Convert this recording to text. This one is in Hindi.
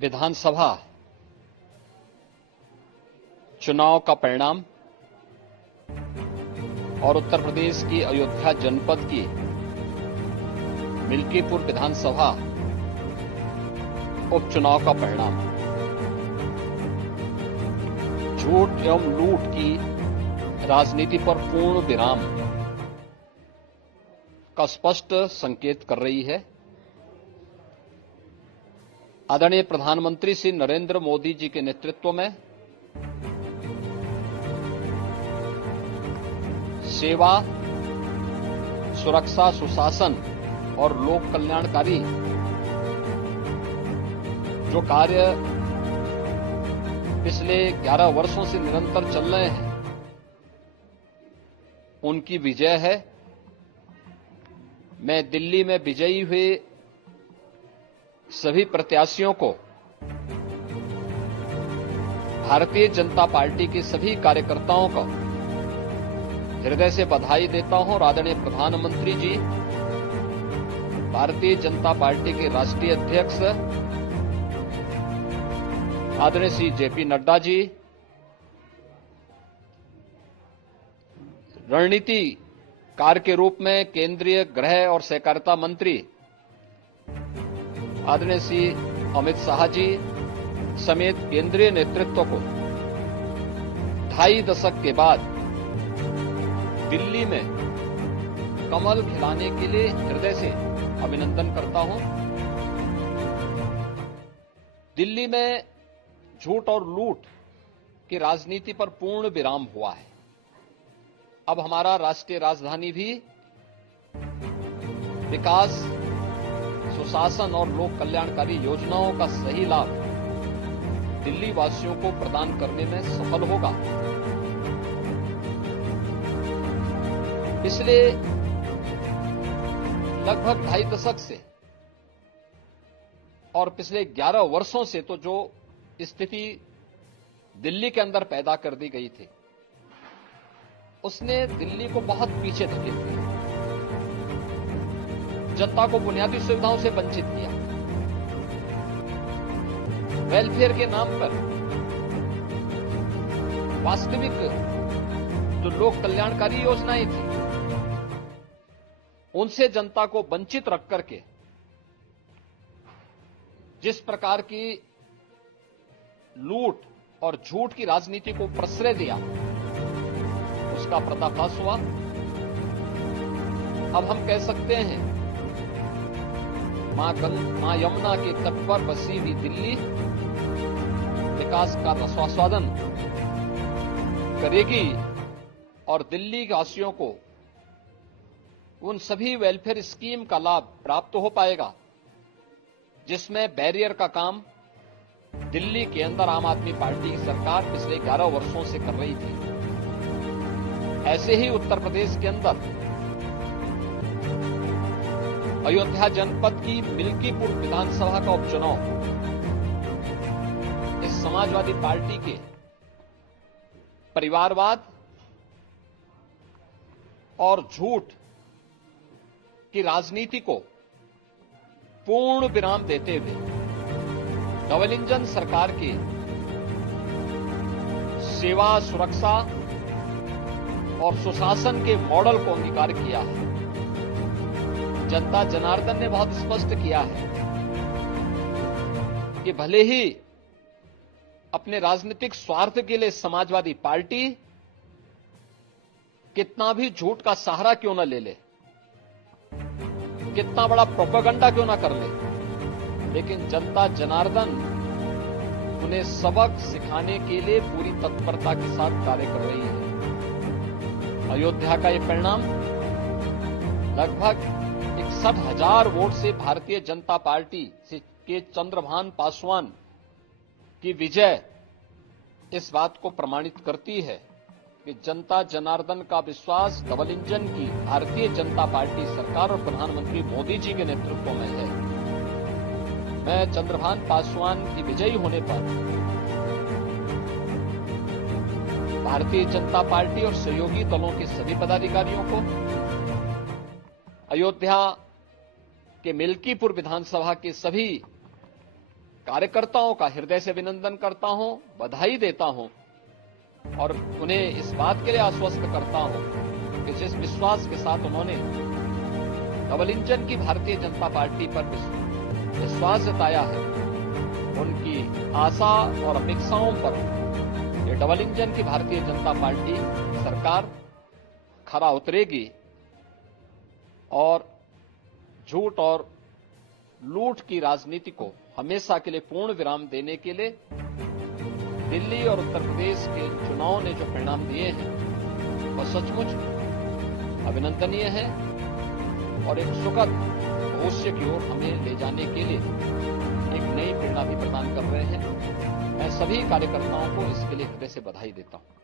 विधानसभा चुनाव का परिणाम और उत्तर प्रदेश की अयोध्या जनपद की मिल्कीपुर विधानसभा उपचुनाव का परिणाम झूठ एवं लूट की राजनीति पर पूर्ण विराम का स्पष्ट संकेत कर रही है। आदरणीय प्रधानमंत्री श्री नरेंद्र मोदी जी के नेतृत्व में सेवा, सुरक्षा, सुशासन और लोक कल्याणकारी जो कार्य पिछले 11 वर्षों से निरंतर चल रहे हैं, उनकी विजय है। मैं दिल्ली में विजयी हुए सभी प्रत्याशियों को, भारतीय जनता पार्टी के सभी कार्यकर्ताओं को हृदय से बधाई देता हूं और आदरणीय प्रधानमंत्री जी, भारतीय जनता पार्टी के राष्ट्रीय अध्यक्ष आदरणीय श्री जेपी नड्डा जी, रणनीतिकार के रूप में केंद्रीय गृह और सहकारिता मंत्री आदरणीय श्री अमित शाह जी समेत केंद्रीय नेतृत्व को 2.5 दशक के बाद दिल्ली में कमल खिलाने के लिए हृदय से अभिनंदन करता हूं। दिल्ली में झूठ और लूट की राजनीति पर पूर्ण विराम हुआ है। अब हमारा राष्ट्रीय राजधानी भी विकास, सुशासन और लोक कल्याणकारी योजनाओं का सही लाभ दिल्ली वासियों को प्रदान करने में सफल होगा। पिछले लगभग 2.5 दशक से और पिछले 11 वर्षों से तो जो स्थिति दिल्ली के अंदर पैदा कर दी गई थी, उसने दिल्ली को बहुत पीछे धकेल दिया, जनता को बुनियादी सुविधाओं से वंचित किया। वेलफेयर के नाम पर वास्तविक जो लोक कल्याणकारी योजनाएं थी, उनसे जनता को वंचित रख करके जिस प्रकार की लूट और झूठ की राजनीति को प्रश्रय दिया, उसका पर्दाफाश हुआ। अब हम कह सकते हैं मां यमुना के तट पर बसी हुई दिल्ली विकास का रसास्वादन करेगी और दिल्ली वासियों को उन सभी वेलफेयर स्कीम का लाभ प्राप्त हो पाएगा जिसमें बैरियर का काम दिल्ली के अंदर आम आदमी पार्टी की सरकार पिछले 11 वर्षों से कर रही थी। ऐसे ही उत्तर प्रदेश के अंदर अयोध्या जनपद की मिल्कीपुर विधानसभा का उपचुनाव इस समाजवादी पार्टी के परिवारवाद और झूठ की राजनीति को पूर्ण विराम देते हुए डबल इंजन सरकार की सेवा, सुरक्षा और सुशासन के मॉडल को अंगीकार किया है। जनता जनार्दन ने बहुत स्पष्ट किया है कि भले ही अपने राजनीतिक स्वार्थ के लिए समाजवादी पार्टी कितना भी झूठ का सहारा क्यों न ले ले, कितना बड़ा प्रोपेगेंडा क्यों ना कर ले, लेकिन जनता जनार्दन उन्हें सबक सिखाने के लिए पूरी तत्परता के साथ कार्य कर रही है। अयोध्या का यह परिणाम लगभग 61,000 वोट से भारतीय जनता पार्टी के चंद्रभान पासवान की विजय इस बात को प्रमाणित करती है कि जनता जनार्दन का विश्वास डबल इंजन की भारतीय जनता पार्टी सरकार और प्रधानमंत्री मोदी जी के नेतृत्व में है। मैं चंद्रभान पासवान की विजयी होने पर भारतीय जनता पार्टी और सहयोगी दलों के सभी पदाधिकारियों को, अयोध्या के मिल्कीपुर विधानसभा के सभी कार्यकर्ताओं का हृदय से अभिनंदन करता हूं, बधाई देता हूं और उन्हें इस बात के लिए आश्वस्त करता हूं कि जिस विश्वास के साथ उन्होंने डबल इंजन की भारतीय जनता पार्टी पर विश्वास जताया है, उनकी आशा और अपेक्षाओं पर ये डबल इंजन की भारतीय जनता पार्टी सरकार खरा उतरेगी और झूठ और लूट की राजनीति को हमेशा के लिए पूर्ण विराम देने के लिए दिल्ली और उत्तर प्रदेश के चुनाव ने जो परिणाम दिए हैं वह सचमुच अभिनंदनीय है और एक सुखद भविष्य की ओर हमें ले जाने के लिए एक नई प्रेरणा भी प्रदान कर रहे हैं। मैं सभी कार्यकर्ताओं को इसके लिए हृदय से बधाई देता हूं।